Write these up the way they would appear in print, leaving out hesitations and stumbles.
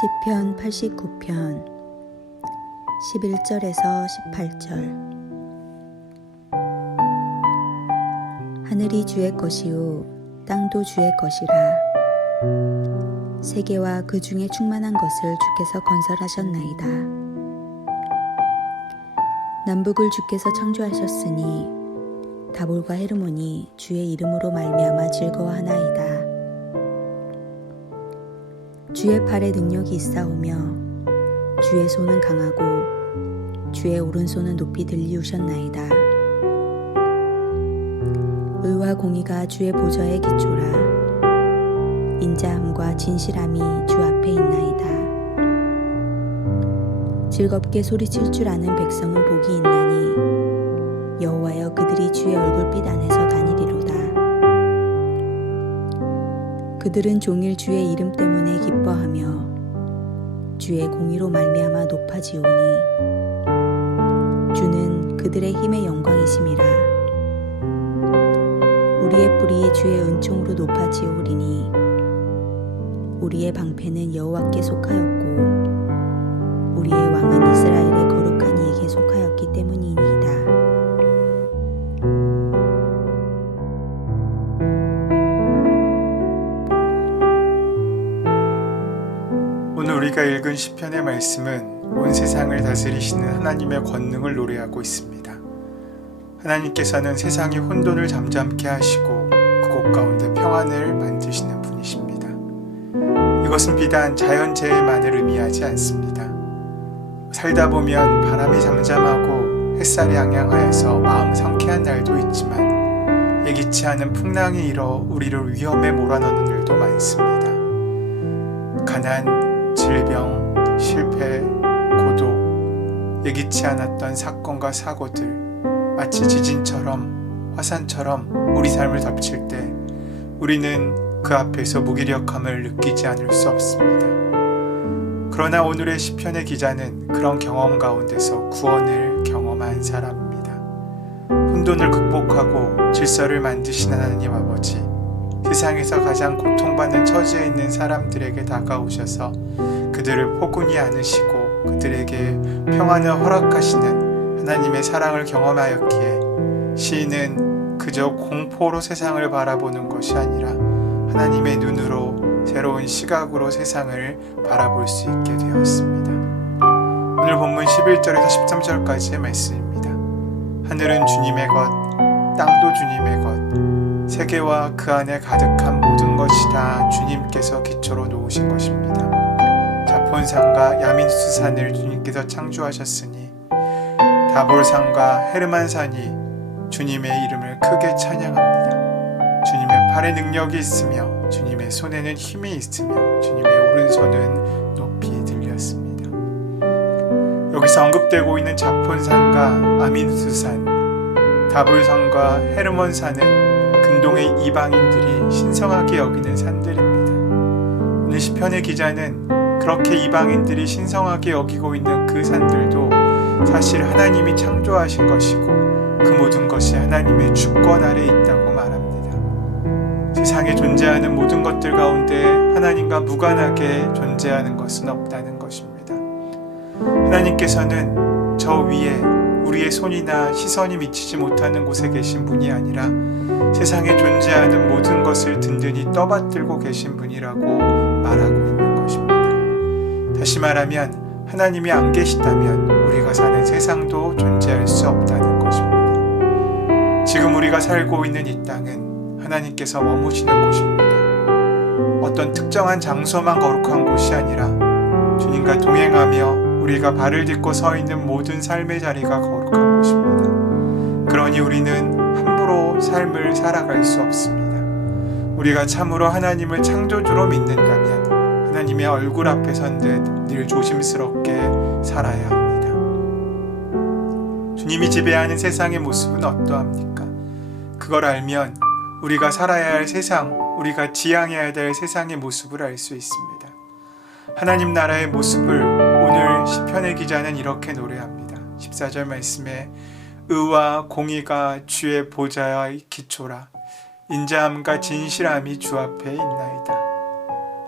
시편 89편 11절에서 18절. 하늘이 주의 것이요 땅도 주의 것이라. 세계와 그 중에 충만한 것을 주께서 건설하셨나이다. 남북을 주께서 창조하셨으니 다볼과 헤르몬이 주의 이름으로 말미암아 즐거워하나이다. 주의 팔에 능력이 있사오며 주의 손은 강하고 주의 오른손은 높이 들리우셨나이다. 의와 공의가 주의 보좌의 기초라. 인자함과 진실함이 주 앞에 있나이다. 즐겁게 소리칠 줄 아는 백성은 복이 있나니 여호와여 그들이 주의 얼굴빛 안에서 다니리로다. 그들은 종일 주의 이름 때문에 기뻐하며 주의 공의로 말미암아 높아지오니 주는 그들의 힘의 영광이심이라. 우리의 뿔이 주의 은총으로 높아지오리니 우리의 방패는 여호와께 속하였고 우리의 왕은 이스라엘의 거룩한 이에게 속하였기 때문이니이다. 오늘 우리가 읽은 시편의 말씀은 온 세상을 다스리시는 하나님의 권능을 노래하고 있습니다. 하나님께서는 세상의 혼돈을 잠잠케 하시고 그곳 가운데 평안을 만드시는 분이십니다. 이것은 비단 자연재해만을 의미하지 않습니다. 살다 보면 바람이 잠잠하고 햇살이 양양하여서 마음 상쾌한 날도 있지만 예기치 않은 풍랑이 일어 우리를 위험에 몰아넣는 일도 많습니다. 가난, 질병, 실패, 고독, 예기치 않았던 사건과 사고들, 마치 지진처럼 화산처럼 우리 삶을 덮칠 때 우리는 그 앞에서 무기력함을 느끼지 않을 수 없습니다. 그러나 오늘의 시편의 기자는 그런 경험 가운데서 구원을 경험한 사람입니다. 혼돈을 극복하고 질서를 만드신 하나님 아버지, 세상에서 가장 고통받는 처지에 있는 사람들에게 다가오셔서 그들을 포근히 안으시고 그들에게 평안을 허락하시는 하나님의 사랑을 경험하였기에 시인은 그저 공포로 세상을 바라보는 것이 아니라 하나님의 눈으로 새로운 시각으로 세상을 바라볼 수 있게 되었습니다. 오늘 본문 11절에서 13절까지의 말씀입니다. 하늘은 주님의 것, 땅도 주님의 것, 세계와 그 안에 가득한 모든 것이 다 주님께서 기초로 놓으신 것입니다. 자폰산과 야민수산을 주님께서 창조하셨으니 다볼산과 헤르만산이 주님의 이름을 크게 찬양합니다. 주님의 팔에 능력이 있으며 주님의 손에는 힘이 있으며 주님의 오른손은 높이 들렸습니다. 여기서 언급되고 있는 자폰산과 아민수산, 다볼산과 헤르몬산은 근동의 이방인들이 신성하게 여기는 산들입니다. 오늘 시편의 기자는 그렇게 이방인들이 신성하게 여기고 있는 그 산들도 사실 하나님이 창조하신 것이고 그 모든 것이 하나님의 주권 아래에 있다고 말합니다. 세상에 존재하는 모든 것들 가운데 하나님과 무관하게 존재하는 것은 없다는 것입니다. 하나님께서는 저 위에 우리의 손이나 시선이 미치지 못하는 곳에 계신 분이 아니라 세상에 존재하는 모든 것을 든든히 떠받들고 계신 분이라고 말하고 있는 것입니다. 다시 말하면 하나님이 안 계시다면 우리가 사는 세상도 존재할 수 없다는 것입니다. 지금 우리가 살고 있는 이 땅은 하나님께서 머무시는 곳입니다. 어떤 특정한 장소만 거룩한 곳이 아니라 주님과 동행하며 우리가 발을 딛고 서 있는 모든 삶의 자리가 거룩한 곳입니다. 그러니 우리는 함부로 삶을 살아갈 수 없습니다. 우리가 참으로 하나님을 창조주로 믿는다면 하나님의 얼굴 앞에 선 듯 늘 조심스럽게 살아야 합니다. 주님이 지배하는 세상의 모습은 어떠합니까? 그걸 알면 우리가 살아야 할 세상, 우리가 지향해야 될 세상의 모습을 알 수 있습니다. 하나님 나라의 모습을 오늘 시편의 기자는 이렇게 노래합니다. 14절 말씀에 의와 공의가 주의 보좌의 기초라. 인자함과 진실함이 주 앞에 있나이다.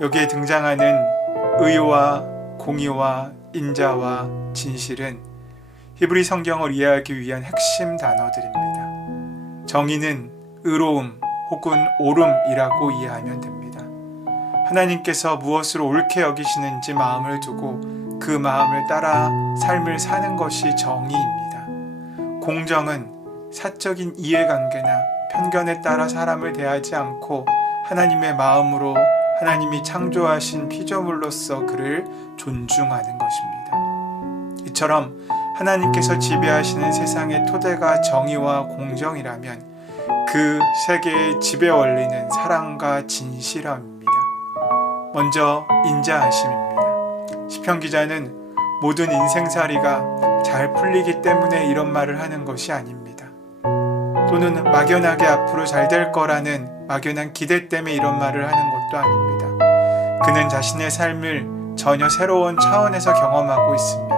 여기에 등장하는 의와 공의와 인자와 진실은 히브리 성경을 이해하기 위한 핵심 단어들입니다. 정의는 의로움 혹은 옳음이라고 이해하면 됩니다. 하나님께서 무엇을 옳게 여기시는지 마음을 두고 그 마음을 따라 삶을 사는 것이 정의입니다. 공정은 사적인 이해관계나 편견에 따라 사람을 대하지 않고 하나님의 마음으로 하나님이 창조하신 피조물로서 그를 존중하는 것입니다. 이처럼 하나님께서 지배하시는 세상의 토대가 정의와 공정이라면 그 세계의 지배 원리는 사랑과 진실함입니다. 먼저 인자하심입니다. 시편 기자는 모든 인생살이가 잘 풀리기 때문에 이런 말을 하는 것이 아닙니다. 또는 막연하게 앞으로 잘 될 거라는 막연한 기대 때문에 이런 말을 하는 것도 아닙니다. 그는 자신의 삶을 전혀 새로운 차원에서 경험하고 있습니다.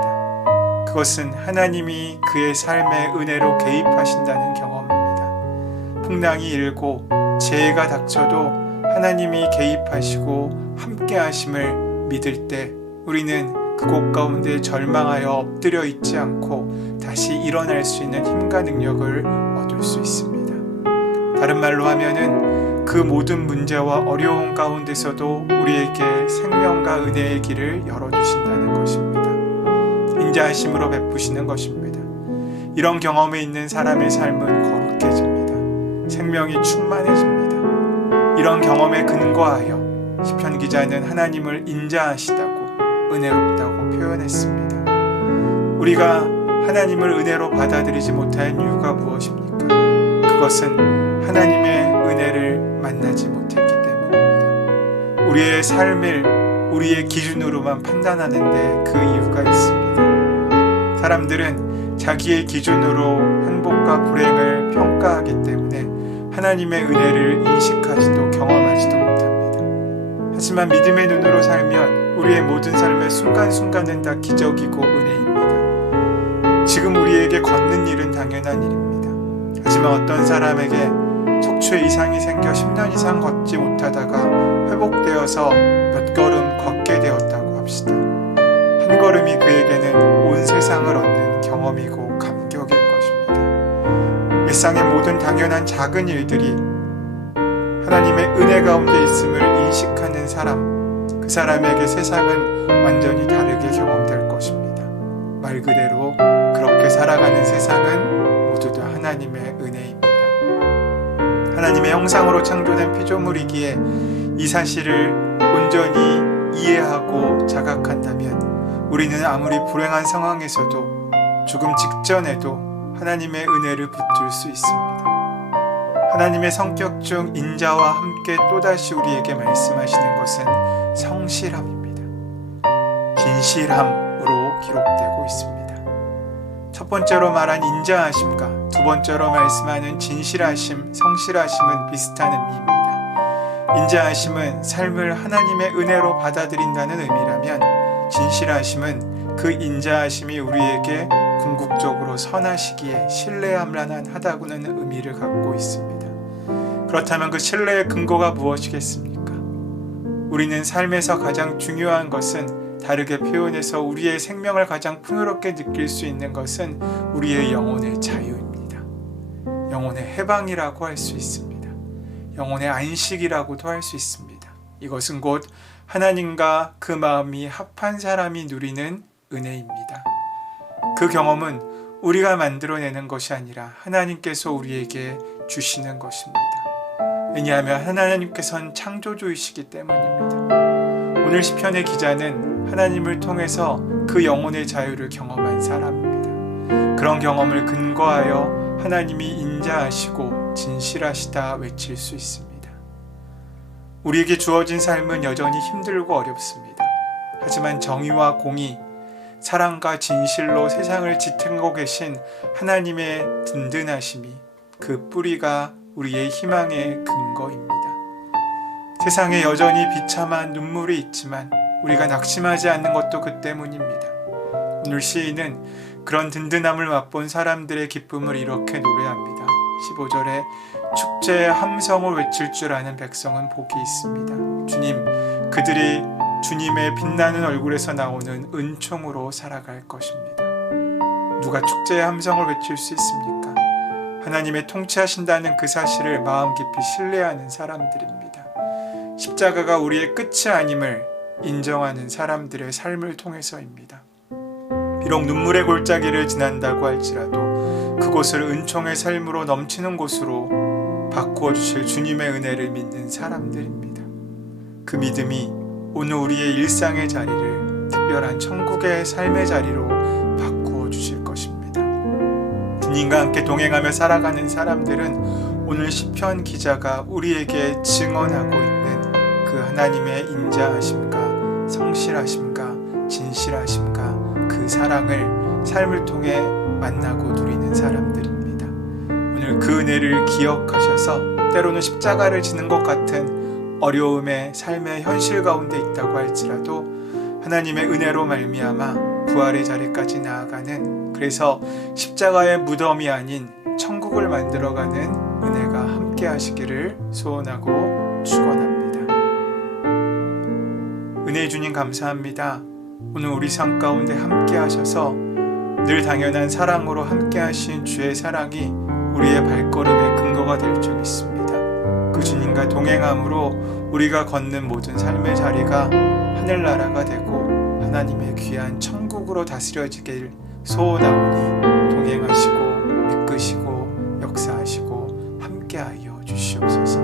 그것은 하나님이 그의 삶에 은혜로 개입하신다는 경험입니다. 풍랑이 일고 재해가 닥쳐도 하나님이 개입하시고 함께 하심을 믿을 때 우리는 그곳 가운데 절망하여 엎드려 있지 않고 다시 일어날 수 있는 힘과 능력을 얻을 수 있습니다. 다른 말로 하면은 그 모든 문제와 어려움 가운데서도 우리에게 생명과 은혜의 길을 열어주신다는 것입니다. 인자하심으로 베푸시는 것입니다. 이런 경험에 있는 사람의 삶은 거룩해집니다. 생명이 충만해집니다. 이런 경험에 근거하여 시편 기자는 하나님을 인자하시다고 은혜롭다고 표현했습니다. 우리가 하나님을 은혜로 받아들이지 못하는 이유가 무엇입니까? 그것은 하나님의 은혜를 만나지 못했기 때문입니다. 우리의 삶을 우리의 기준으로만 판단하는데 그 이유가 있습니다. 사람들은 자기의 기준으로 행복과 불행을 평가하기 때문에 하나님의 은혜를 인식하지도 경험하지도 못합니다. 하지만 믿음의 눈으로 살면 우리의 모든 삶의 순간순간은 다 기적이고 은혜입니다. 지금 우리에게 걷는 일은 당연한 일입니다. 하지만 어떤 사람에게 척추에 이상이 생겨 10년 이상 걷지 못하다가 회복되어서 몇 걸음 걷게 되었다고 합시다. 한 걸음이 그에게는 온 세상을 얻는 경험이고 감격일 것입니다. 일상의 모든 당연한 작은 일들이 하나님의 은혜 가운데 있음을 인식하는 사람, 그 사람에게 세상은 완전히 다르게 경험될 것입니다. 말 그대로 그렇게 살아가는 세상은 모두 다 하나님의 은혜입니다. 하나님의 형상으로 창조된 피조물이기에 이 사실을 온전히 이해하고 자각한다면 우리는 아무리 불행한 상황에서도 죽음 직전에도 하나님의 은혜를 붙들 수 있습니다. 하나님의 성격 중 인자와 함께 또다시 우리에게 말씀하시는 것은 성실함입니다. 진실함으로 기록되고 있습니다. 첫 번째로 말한 인자하심과 두 번째로 말씀하는 진실하심, 성실하심은 비슷한 의미입니다. 인자하심은 삶을 하나님의 은혜로 받아들인다는 의미라면 진실하심은 그 인자하심이 우리에게 궁극적으로 선하시기에 신뢰할 하다고는 의미를 갖고 있습니다. 그렇다면 그 신뢰의 근거가 무엇이겠습니까? 우리는 삶에서 가장 중요한 것은 다르게 표현해서 우리의 생명을 가장 풍요롭게 느낄 수 있는 것은 우리의 영혼의 자유입니다. 영혼의 해방이라고 할 수 있습니다. 영혼의 안식이라고도 할 수 있습니다. 이것은 곧 하나님과 그 마음이 합한 사람이 누리는 은혜입니다. 그 경험은 우리가 만들어내는 것이 아니라 하나님께서 우리에게 주시는 것입니다. 왜냐하면 하나님께서는 창조주이시기 때문입니다. 오늘 시편의 기자는 하나님을 통해서 그 영혼의 자유를 경험한 사람입니다. 그런 경험을 근거하여 하나님이 인자하시고 진실하시다 외칠 수 있습니다. 우리에게 주어진 삶은 여전히 힘들고 어렵습니다. 하지만 정의와 공의, 사랑과 진실로 세상을 지탱고 계신 하나님의 든든하심이 그 뿌리가 우리의 희망의 근거입니다. 세상에 여전히 비참한 눈물이 있지만 우리가 낙심하지 않는 것도 그 때문입니다. 오늘 시인은 그런 든든함을 맛본 사람들의 기쁨을 이렇게 노래합니다. 15절에 축제의 함성을 외칠 줄 아는 백성은 복이 있습니다. 주님, 그들이 주님의 빛나는 얼굴에서 나오는 은총으로 살아갈 것입니다. 누가 축제의 함성을 외칠 수 있습니까? 하나님의 통치하신다는 그 사실을 마음 깊이 신뢰하는 사람들입니다. 십자가가 우리의 끝이 아님을 인정하는 사람들의 삶을 통해서입니다. 비록 눈물의 골짜기를 지난다고 할지라도 그곳을 은총의 삶으로 넘치는 곳으로 바꾸어 주실 주님의 은혜를 믿는 사람들입니다. 그 믿음이 오늘 우리의 일상의 자리를 특별한 천국의 삶의 자리로 바꾸어 주실 것입니다. 주님과 함께 동행하며 살아가는 사람들은 오늘 시편 기자가 우리에게 증언하고 있는 그 하나님의 인자하심과 성실하심과 진실하심과 그 사랑을 삶을 통해 만나고 누리는 사람들입니다. 오늘 그 은혜를 기억하셔서 때로는 십자가를 지는 것 같은 어려움의 삶의 현실 가운데 있다고 할지라도 하나님의 은혜로 말미암아 부활의 자리까지 나아가는, 그래서 십자가의 무덤이 아닌 천국을 만들어가는 은혜가 함께 하시기를 소원하고 축원합니다. 은혜의 주님 감사합니다. 오늘 우리 삶 가운데 함께 하셔서 늘 당연한 사랑으로 함께 하신 주의 사랑이 우리의 발걸음의 근거가 될 줄 믿습니다. 그 주님과 동행함으로 우리가 걷는 모든 삶의 자리가 하늘나라가 되고 하나님의 귀한 천국으로 다스려지길 소원하오니 동행하시고 이끄시고 역사하시고 함께하여 주시옵소서.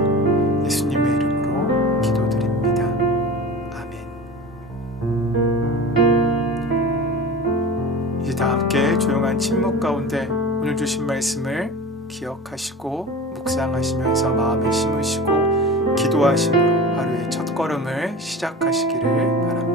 예수님의 이름으로 기도드립니다. 아멘. 이제 다 함께 조용한 침묵 가운데 오늘 주신 말씀을 기억하시고 묵상하시면서 마음에 심으시고 기도하심으로 하루의 첫 걸음을 시작하시기를 바랍니다.